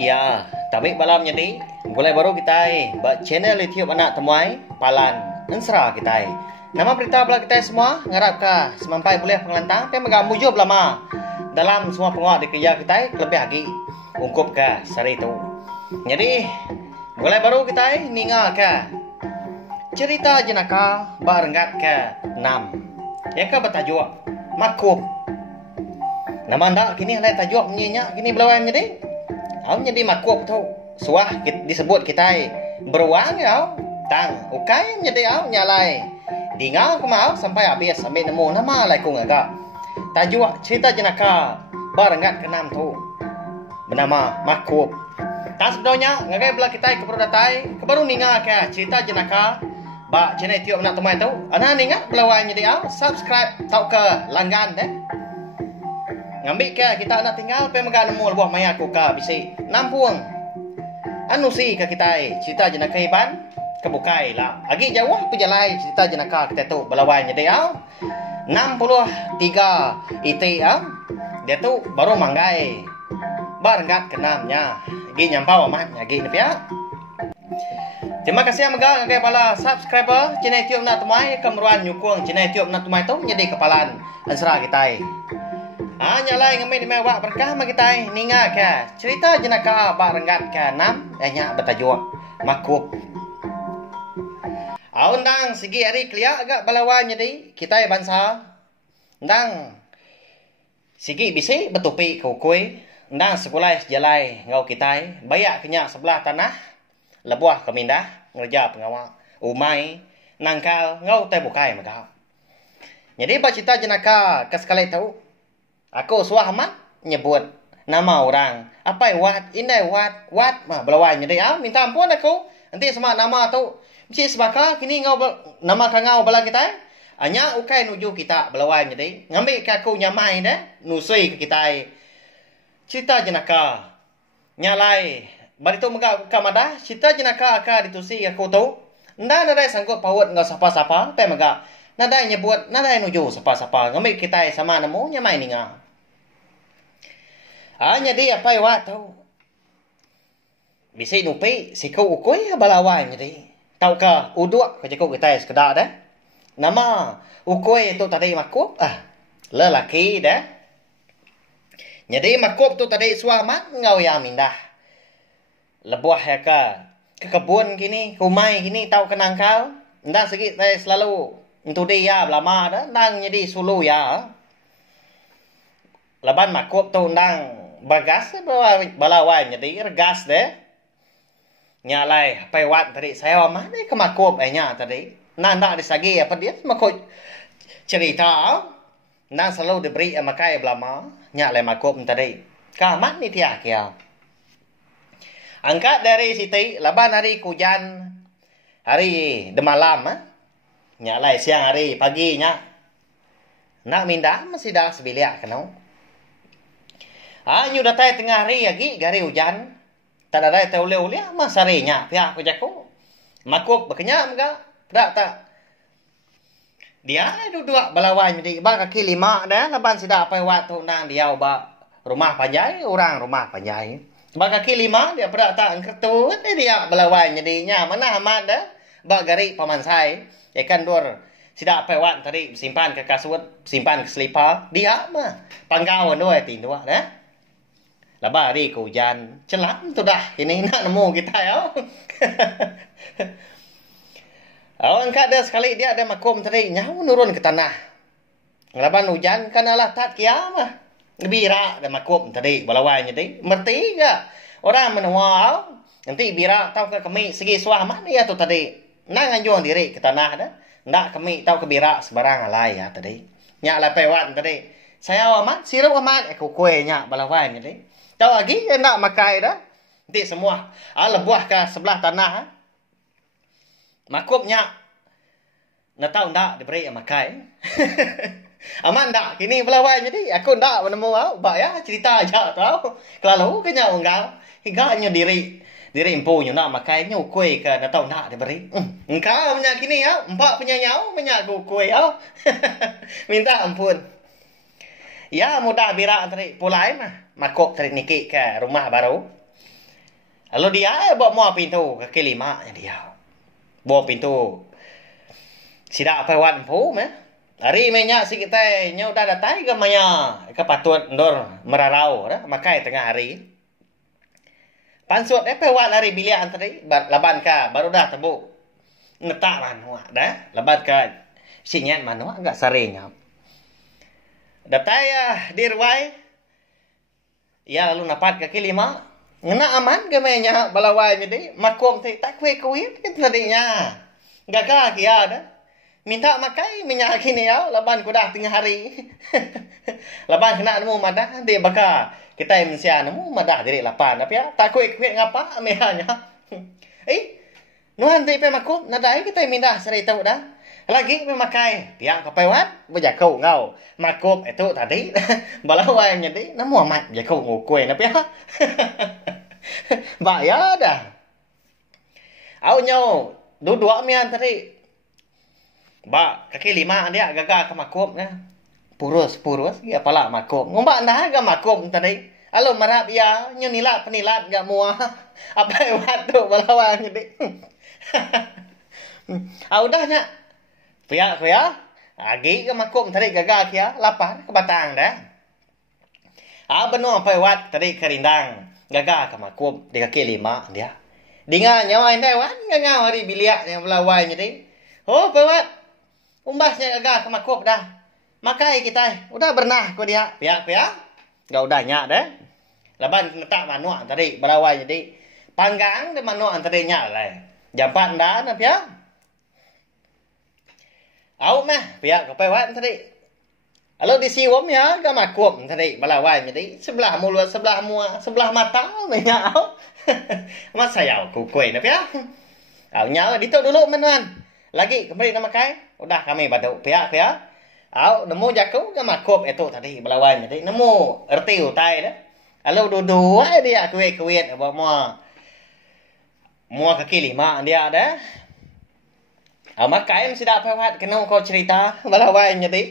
Ya, tapi malam jadi boleh baru kita buat channel YouTube anak temuai palan ensra kita. Nama berita belah kita semua ngarap ka semampai boleh pengelantang tapi megak mujub lama dalam semua penguat di kerja kita lebih lagi ungkup ka sari itu. Jadi boleh baru kita ninga ka cerita jenaka barenggat ke 6 yang ka bertajuk Makup. Nama anda kini ada tajuk menyenyak kini belawan jadi. Awak jadi makup tu suah disebut kita beruang ya tang ukai jadi awak nyalai dingal kemau sampai habis sampai nemu nama lai kung agak tajuk cerita jenaka barengat ke 6 tu bernama Makup. Tak sebenarnya ngagai belah kita ke datai ke baru ninga ke cerita jenaka ba channel YouTube nak temai tu ana ninga belawan jadi awak subscribe tau ke langgan deh. Ngambil ke kita nak tinggal pe megak nemu buah maya ku ka bisi nampuang anu si ke kita cerita jenaka iban kebukai lah agi jauh pejalai cerita jenaka kita tu belawan jadi au 63 ite dia tu baru manggai barengat ke 6-nya gi nyampau amat gi ni pia. Terima kasih megak ngagai pala subscriber channel YouTube nak temai kemeruan nyukung channel YouTube nak temai tu jadi kepalan ansra kita. Nyalai ngambil mewah berkah ma kita ninga ke cerita jenaka barengat ke 6 nya bertajuk Makup. Undang segi hari kelia agak balawan jadi kita bangsa undang segi bisi betupi ke ukui undang sekolah sejalai ngau kita bayak kenyak sebelah tanah lebuah kemindah ngerja pengawal umai nangkal ngau teh bukai megap. Jadi bercerita jenaka ke sekali tahu aku suah amat nyebut nama orang. Apa wat, indai wat mah belawan jadi minta ampun aku. Nanti sama nama tu mesti sebaka kini ngau nama ka ngau bala kita. Anya ukai nuju kita belawan jadi. Ngambil ke aku nyamai dah nusui ke kita. Cerita jenaka. Nyalai bari tu megak kamada cerita jenaka aka ditusi aku tu. Nda ada sangkut paut ngau sapa-sapa pe megak. Nada nyebut, nada nuju sapa-sapa. Ngambil kita sama nemu nyamai ninga. Jadi apa yang tahu? Bisa nupi siku ukui balawan jadi. Tahu ke uduk ke jekuk kita sekedar dah. Nama ukui itu tadi Makup lelaki dah. Jadi Makup tu tadi suamat ngau ya mindah. Lebuah ya ke kebun gini, kumai gini tahu kenangkal. Ndak segi saya selalu untuk dia lama dah nang jadi sulu ya. Laban Makup tu nang bagas balawan jadi regas deh. Nyalai pewat tadi saya mah ni ke Makup nya tadi. Nanda disagi apa dia makut cerita. Nang selalu diberi makai belama nyalai Makup tadi. Kamat ni dia kia. Angkat dari siti laban hari hujan hari demalam nyalai siang hari paginya. Nak mindah masih dah sebiliak kenau. Nyu datai tengah hari lagi gari hujan. Tak ada tau leu-leu mah sarenya pihak ku jaku. Makup berkenyak enggak? Tak. Dia duduk balawan jadi ba kaki 5 dah laban sida pai waktu nang dia ba rumah panjai orang rumah panjai. Ba kaki 5 dia pedak tak ketut dia balawan jadinya mana amat dah ba gari pamansai ikan dur sida pai wat tadi simpan ke kasut simpan ke selipar dia mah panggau doai tin dua dah. Laba hari ke hujan. Celam tu dah. Ini nak nemu kita ya. Angkat dia sekali dia ada Makum tadi. Nyawa nurun ke tanah. Laban hujan kan Allah tak kiamah. Bira ada Makum tadi. Balawan tadi. Merti ke? Orang menua. Nanti bira tahu ke kami segi suah mana ya tu tadi. Nang anjuang diri ke tanah dah. Nak kami tahu ke bira sebarang alai ya tadi. Nyak lapewan tadi. Saya amat. Sirup amat. Aku kue nyak balawan tadi. Tahu lagi yang nak makai dah. Nanti semua. Lebuah ke sebelah tanah. Makupnya. Nak tahu tak diberi yang makai. Aman tak? Kini belawan jadi. Aku tak menemu. Bak ya cerita aja tahu. Kalau kena unggal. Hingga hanya diri empunya nak makai. Nya ukui ke nak tahu tak diberi. Engkau punya kini ya. Empat punya nyau. Punya ukui ya. Minta ampun. Ya mudah bira tadi pulai mah. Makup tadi niki ke rumah baru. Lalu dia bawa mua pintu kaki lima dia. Bawa pintu. Sida apa wan pu me. Hari menya si kita nya udah datai ke maya ke patut ndor merarau dah makai tengah hari. Pansut apa wan hari bilia antri laban ka baru dah tebu. Ngetak manua dah laban ka sinyat manua enggak saringnya. Datai dirwai. Ya lalu napat kaki lima. Ngena aman ke menya balawai jadi makom ti tak kue kuit kan tadinya. Gagal kia dah. Minta makai minyak kini ya, laban kuda tengah hari. Laban kena nemu madah dia baka. Kita Indonesia nemu madah diri lapan tapi ya tak kuit ngapa mehanya. Nuan ti pe makum nadai kita mindah seri tahu dah. Lagi pe makai tiang kapaiwan bejakau ngau. Makum itu tadi balawai jadi nemu amat bejakau ngukui tapi ya. Ba ya dah. Au nyo dua mian tadi. Ba kaki lima dia gagal ke makom ya. Purus dia pala makom. Ngomba nah ga makom tadi. Alo marap ya nyo nilat penilat ga mua. Apa waktu balawang jadi. Udah nya. Pia. Agi ke makom tadi gagal kia lapar ke batang dah. Beno apa wat tadi kerindang. Gagal ke makom di kaki lima dia. Dinga nyawa indai wan ngau hari biliak yang balawai jadi. Oh pewat. Umbasnya agak ke makop dah. Makai kita. Udah bernah ko dia. Pia. Gak udah nyak dah. Laban letak manuak tadi. Balawai jadi. Panggang de manuak tadi nyak lah. Jampat dah na pia. Au mah. Pia ko pewat tadi. Kalau disiwam ya. Gak makop tadi. Balawai jadi. Sebelah mulut. Sebelah mua. Sebelah mata. Nyak au. Mas saya kukui na pia. Au nyak. Dito dulu menuan. Lagi kembali nama kai. Udah kami batu pihak. Au nemu jaku ke makop itu tadi belawai jadi nemu erti utai dah. Lalu dua dia kuit bawa mua kaki lima dia ada. Makai mesti dah pewat kena kau cerita belawai jadi.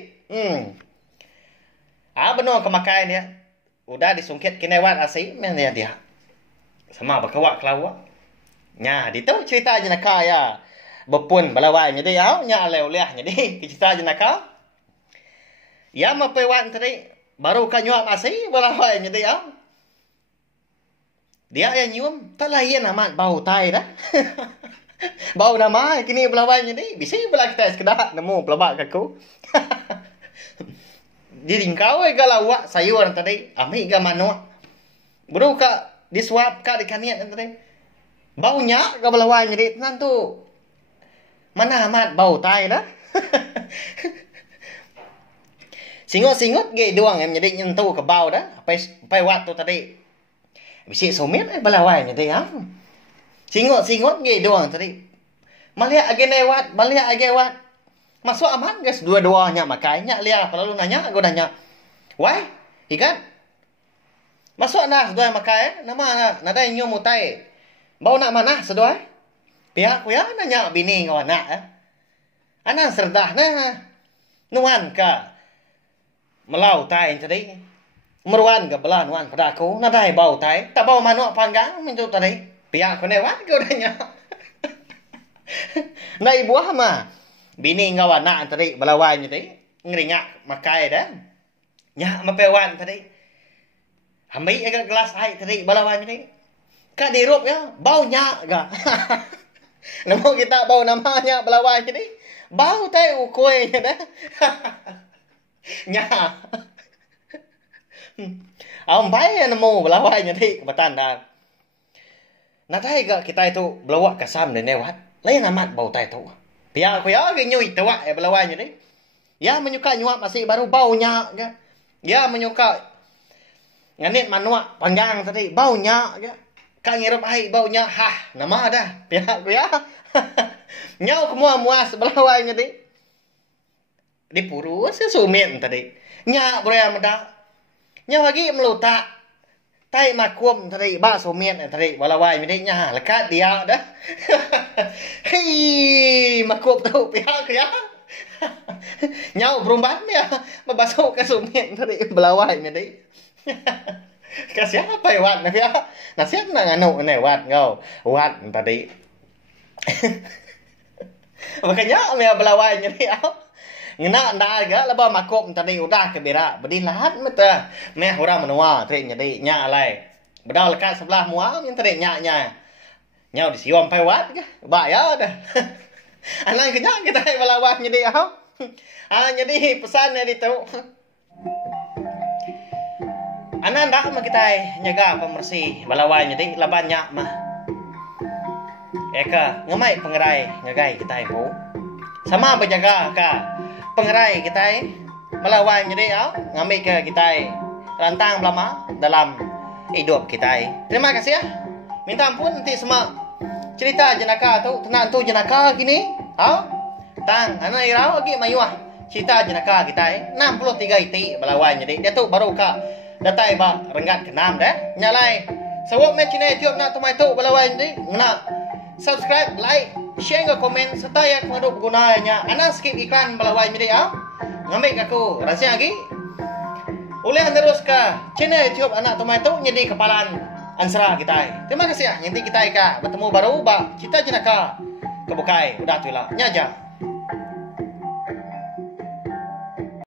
Benar ke makai dia. Udah disungkit kinewat asih men dia. Sama berkawak kelawak. Nya itu cerita jenaka ya. Bepun balawai jadi au nya leh jadi cerita jenaka. Ya mapewan tadi baru kan nyuap asih balawai jadi au. Dia yang nyium tak lain amat bau tai dah. Bau nama kini balawai jadi bisa bela kita sekedar nemu pelabak kaku. Jadi kau galawak sayur tadi ami ga manua. Bro ka disuap ka dikaniat tadi. Baunya ga balawai jadi nantu. Mana amat bau tai dah. Singot ge doang em jadi nyentuh ke bau dah. Pai waktu tadi. Bisi somit balawai jadi ya. Singot ge doang tadi. Malia age lewat, malia age wat. Masuk aman guys dua-duanya makanya lihat lalu nanya gua nanya. Wai, ikan. Masuk nah dua makai nama nada nyu mutai. Bau nak mana sedoi? Pihak ku ya nanya bini kau anak anak serdah nah nuan ka melau tai tadi meruan ke belah nuan pada aku nadai bau tai tak bau manuk panggang mintu tadi pihak ku newan kau nanya. Nah ibu mah bini kau anak tadi belawai tadi ngeringat makai dah nyak mapewan tadi ambil agak gelas air tadi belawai tadi kak dirup ya bau nyak ga. Namo kita bau namanya belawai jadi bau tai ukoi dah. Nya. Ampai namo belawai jadi betanda. Nah tai ga kita itu belawak kasam dan lewat. Lain amat bau tai tu. Pia aku ya ge nyui tua belawai jadi. Ya menyuka nyuap masih baru baunya ga. Ya menyuka nganit manua panjang tadi baunya ga. Kang ngirup ai baunya nama dah pihak ku ya. Nyau kemua muas belawai ngedi. Dipurus sumit tadi. Nya bro muda. Nya lagi melutak. Tai makum tadi ba sumit tadi belawai ngedi nya lekat dia dah. Hei makum tu pihak ku ya. Nyau berumban ya membasuh ke sumit tadi belawai ngedi. Kasih apa ya Wat na ya? Nasihat na ngano ne Wat ngau. Wat tadi. Makanya may balaway niya ni aw. Ngena nda ga laba makop tadi udah ke berak. Bedin lahat mata. Meh ora menua tri nya di nya alai. Bedal lekat sebelah mua yang tadi nya nya. Nya di siom pai Wat ke. Ba ya dah. Anak kenya kita balaway nya di aw. Jadi pesan ni tu. Anak ndak mah kita nyaga pembersih balawai jadi labannya mah. Eka ngemai pengerai ngagai kita ibu. Sama berjaga ka pengerai kita balawai jadi ngambil ke kita rantang lama dalam hidup kita. Terima kasih ya. Minta ampun nanti semua cerita jenaka tu tenang tu jenaka gini. Tang anak irau lagi mayuah cerita jenaka kita 63 iti balawai jadi dia tu baru ka datai ba renggat ke-6 dah. Nyalai. Sawak me channel YouTube nak tumai tu balawai ni ngena subscribe, like, share ke komen serta yang mengadup gunanya. Ana skip iklan balawai ni ngambil aku rahsia lagi. Boleh terus ke channel YouTube anak tumai tu jadi kepalan ansra kita. Terima kasih ya. Nanti kita bertemu baru ba cerita jenaka kebukai udah tu lah. Nyaja.